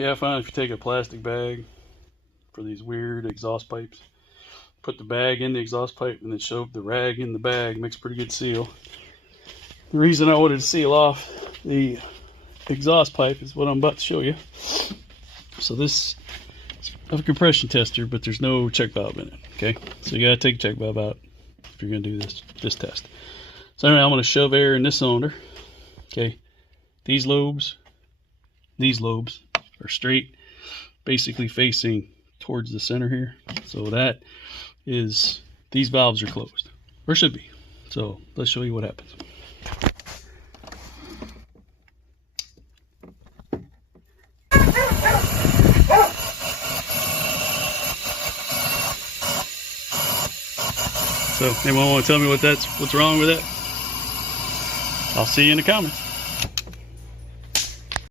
Okay, I find if you take a plastic bag for these weird exhaust pipes, put the bag in the exhaust pipe and then shove the rag in the bag, makes a pretty good seal. The reason I wanted to seal off the exhaust pipe is what I'm about to show you. So this is a compression tester, but there's no check valve in it. Okay, so you gotta take a check valve out if you're gonna do this test. So anyway, I'm gonna shove air in this cylinder. Okay, these lobes are straight, basically facing towards the center here. So that is, these valves are closed, or should be. So let's show you what happens. So anyone want to tell me what's wrong with that? I'll see you in the comments.